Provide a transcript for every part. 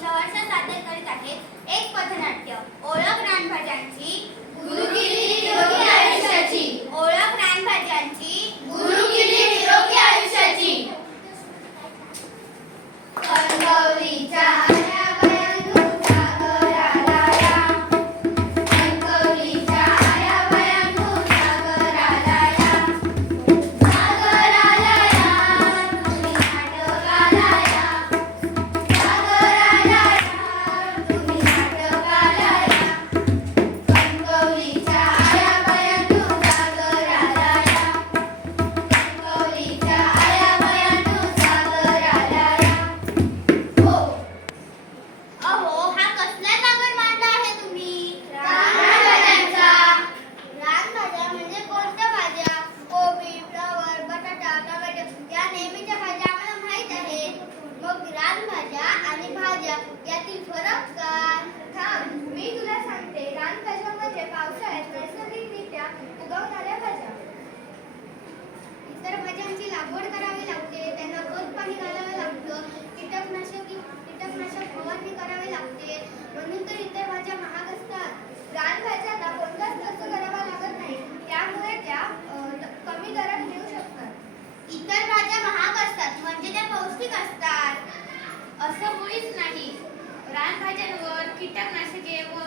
सहर्ष सादर करीत आहेत एक पथनाट्य ओळख रानभाज्यांची गुरु केली निरोगी आयुष्याची ओळख रानभाज्यांची गुरु केली निरोगी आयुष्याची कणकवलीच्या यातील फरक काय? थांब, मी तुला सांगते. रानभाज्या म्हणजे पावसाळ्यात नैसर्गिकरित्या उगवणाऱ्या भाज्या. इतर भाज्यांची लागवड करावी लागते, त्यांना खत पाणी घालावे लागतं, कीटकनाशक फवारणी करावी लागते, म्हणून तर इतर भाज्या महाग असतात. रानभाज्यांना कोणताच खर्च करावा लागत नाही, त्यामुळे त्या कमी दरात मिळू शकतात. इतर भाज्या महाग असतात म्हणजे त्या पौष्टिक असतात असं मुळीच नाही. रानभाज्यांवर कीटकनाशके व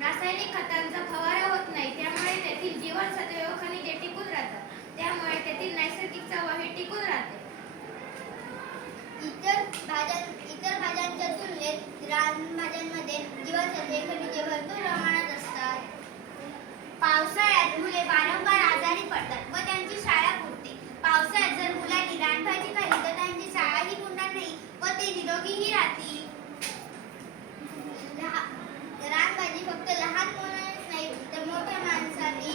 रासायनिक खतांचा फवारा होत नाही, त्यामुळे त्यातील जीवनसत्वे व खनिजे टिकून राहतात, त्यामुळे त्यातील नैसर्गिक चवही टिकून राहते. इतर भाज्यांच्या तुलनेत रानभाज्यांमध्ये जीवनसत्वे खनिजे भरपूर प्रमाणात असतात. पावसाळ्यात मुले वारंवार आजारी पडतात व त्यांची शाळा बुडते. पावसाळ्यात जर मुलांनी रानभाजी खाल्ली तर त्यांची शाळाही बुडणार नाही व ते निरोगीही राहतील. रानभाजी फक्त लहान मुलांनाच नाही तर मोठ्या माणसांनी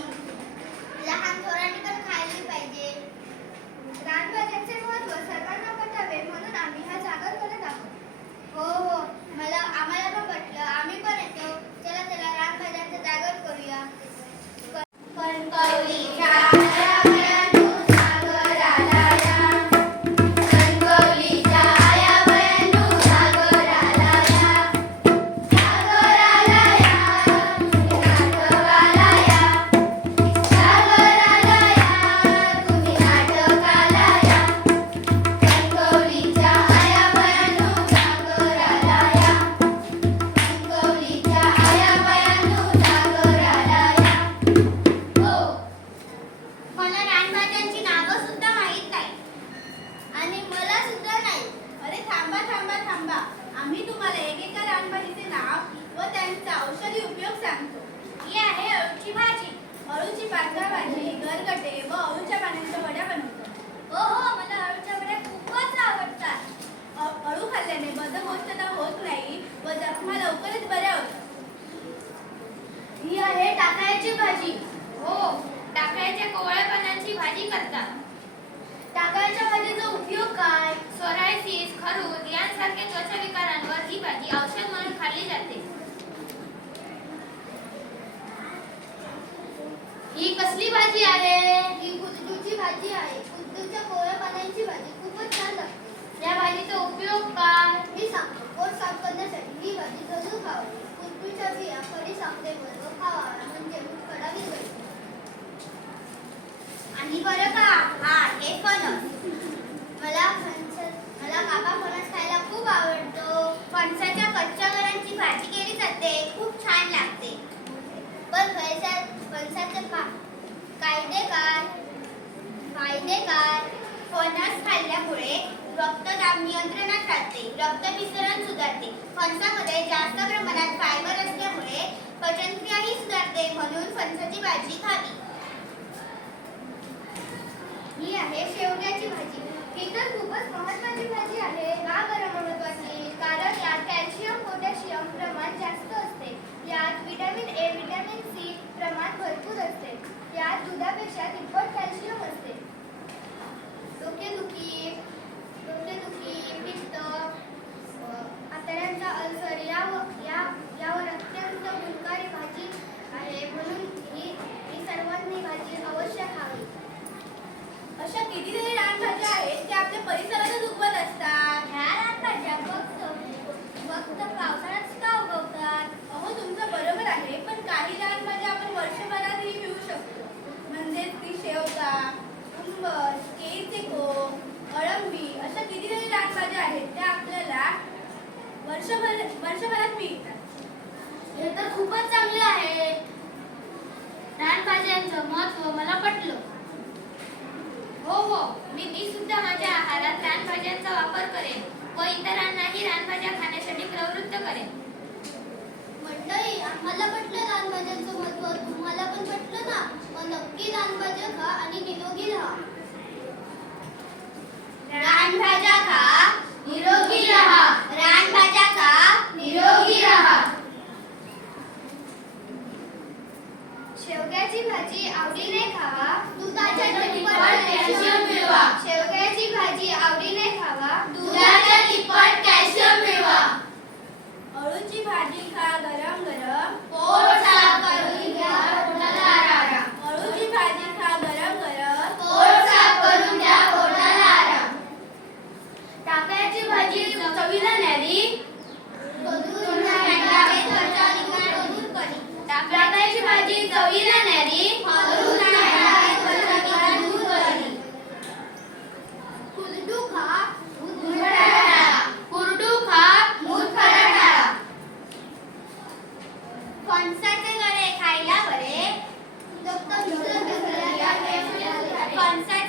लहान थोरांनी पण खाल्ली पाहिजे. रानभाज्यांचे महत्त्व सर्वांना पटावे म्हणून आम्ही हा जागर करत आहोत. हो, आम्हाला पण पटलं. आम्ही पण येतो. चला रानभाज्यांचा जागर करूया. कणकवलीच्या आम्ही तुम्हाला एकेका रानभाजीचे नाव व त्यांचा औषधी उपयोग सांगतो. ही आहे अळूची भाजी. अळूची पातळ भाजी गरगटे व अळूच्या पानांच्या वड्या बनवतात. हो, मला अळूच्या वड्या खूपच आवडतात. अळू खाल्ल्याने बद्धकोष्ठता होत नाही व जखमा लवकरच बऱ्या होतात. ही आहे टाकळ्याची भाजी. हो, टाकळ्याच्या कोवळ्या पानांची भाजी करतात. टाकळ्याच्या भाजीचा उपयोग काय? सोरायसिस, खरूज यांसारख्या त्वचाविकारांवर ही भाजी औषध म्हणून खाल्ली जाते. ही कसली भाजी आहे? ही कुद्दूची भाजी आहे. कुद्दूच्या कोवळ्या पानांची भाजी खूपच छान लागते. या भाजीचा उपयोग काय? मी सांगतो. पोट साफ करण्यासाठी ही भाजी जरूर खावी. कुद्दूच्या बिया कधी सांगतेवर व खावा म्हणजे मुतखडा निघेल. आणि बरं का, हे फणस. मला काका फणस खायला खूप आवडतो. फणसाच्या कच्च्या गऱ्यांची भाजी केली जाते, खूप छान लागते. पण फणसाचे फायदे काय? फणस खाल्ल्यामुळे रक्तदाब नियंत्रणात राहते, रक्तभिसरण सुधारते. फणसामध्ये जास्त प्रमाणात फायबर असल्यामुळे पचनक्रियाही सुधारते, म्हणून फणसाची भाजी खावी. ही आहे शेवग्याची भाजी. ही तर खूपच महत्त्वाची भाजी आहे. का बरं महत्त्वाची? कारण यात कॅल्शियम, पोटॅशियम प्रमाण जास्त असते. यात व्हिटॅमिन ए, व्हिटॅमिन सी प्रमाण भरपूर असते. यात दुधापेक्षा तिप्पट कॅल्शियम असते. डोकेदुखी, पित्त, आतड्यांचा अल्सर यावर अत्यंत गुणकारी भाजी आहे, म्हणून ही सर्वांनी भाजी अवश्य खावी. अशा कितीतरी रानभाज्या आहेत त्या आपल्या परिसरातच उगवत असतात. ह्या रानभाज्या फक्त वर्षभरात मिळतात. हे तर खूपच चांगले आहे. रानभाज्यांचं महत्त्व मला पटलं. हो, मी सुद्धा माझ्या आहारात रानभाज्यांचा वापर करेन व इतरांनाही रानभाज्या खाण्यासाठी प्रवृत्त करेन. मंडळी, आम्हाला पटलं रानभाज्यांचं महत्त्व, तुम्हाला पण पटलं ना? मग नक्की रानभाज्या खा आणि निरोगी राहा. रानभाज्या खा, निरोगी राहा. रानभाज्या खा, निरोगी राहा. शेवग्याची भाजी आवडीने खावा, दुधाच्या तिप्पट कॅल्शियम मिळवा. शेवग्याची भाजी आवडीने खावा, दुधाच्या तिप्पट कॅल्शियम मिळवा. अळूची भाजी खा गरम गरम, पोट साफ करून घ्या, पोटाला आराम. अळूची भाजी खा गरम गरम, पोट साफ करून घ्या, पोटाला आराम. टाकळ्याची भाजी चवीला न्यारी, टाकळ्याची भाजी चवीला न्यारी, कुरडू खा, कुरडू खा, मूत खराटा. फणसाचे गळे खायला बरे, फणसाचे